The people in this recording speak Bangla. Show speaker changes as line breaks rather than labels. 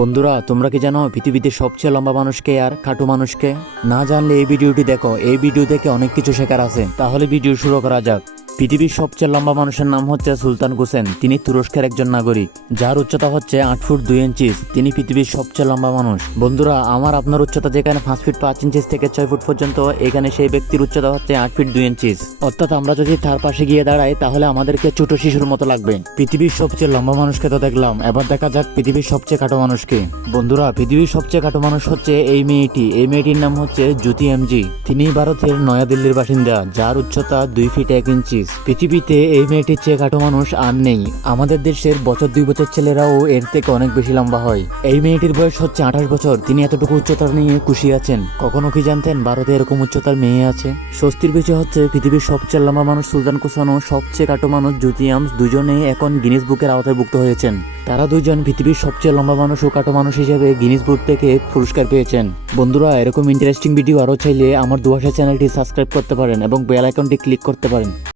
বন্ধুরা, তোমরা কি জানো পৃথিবীতে সবচেয়ে লম্বা মানুষকে আর খাটু মানুষকে? না জানলে এই ভিডিওটি দেখো। এই ভিডিও থেকে অনেক কিছু শেখার আছে। তাহলে ভিডিও শুরু করা যাক। পৃথিবীর সবচেয়ে লম্বা মানুষের নাম হচ্ছে সুলতান হোসেন তিনি তুরস্কের একজন নাগরিক, যার উচ্চতা হচ্ছে আট ফুট দুই ইঞ্চিস। তিনি পৃথিবীর সবচেয়ে লম্বা মানুষ। বন্ধুরা, আমার আপনার উচ্চতা যেখানে পাঁচ ফিট পাঁচ ইঞ্চিস থেকে ছয় ফুট পর্যন্ত, এখানে সেই ব্যক্তির উচ্চতা হচ্ছে আট ফিট দুই ইঞ্চিস। অর্থাৎ আমরা যদি তার পাশে গিয়ে দাঁড়াই, তাহলে আমাদেরকে ছোট শিশুর মতো লাগবে। পৃথিবীর সবচেয়ে লম্বা মানুষকে তো দেখলাম। এবার দেখা যাক পৃথিবীর সবচেয়ে খাটো মানুষকে। বন্ধুরা, পৃথিবীর সবচেয়ে খাটো মানুষ হচ্ছে এই মেয়েটি। এই মেয়েটির নাম হচ্ছে জ্যোতি এমজি তিনি ভারতের নয়াদিল্লির বাসিন্দা, যার উচ্চতা দুই ফিট এক ইঞ্চিস। পৃথিবীতে এই মেয়েটির চেয়ে খাটো মানুষ আর নেই। আমাদের দেশের বছর দুই বছর ছেলেরাও এর থেকে অনেক বেশি লম্বা হয়। এই মেয়েটির বয়স হচ্ছে আঠাশ বছর। তিনি এতটুকু উচ্চতা নিয়ে খুশি আছেন। কখনো কি জানতেন ভারতে এরকম উচ্চতার মেয়ে আছে? স্বস্তির বিষয় হচ্ছে, পৃথিবীর সবচেয়ে লম্বা মানুষ সুলতান কুসানো, সবচেয়ে কাটো মানুষ জ্যোতি আমস দুজনে এখন গিনিস বুকের আওতায় ভুক্ত হয়েছেন। তারা দুজন পৃথিবীর সবচেয়ে লম্বা মানুষ ও কাটো মানুষ হিসেবে গিনিস বুক থেকে পুরস্কার পেয়েছেন। বন্ধুরা, এরকম ইন্টারেস্টিং ভিডিও আরও চাইলে আমার দুয়াশা চ্যানেলটি সাবস্ক্রাইব করতে পারেন এবং বেল আইকনটি ক্লিক করতে পারেন।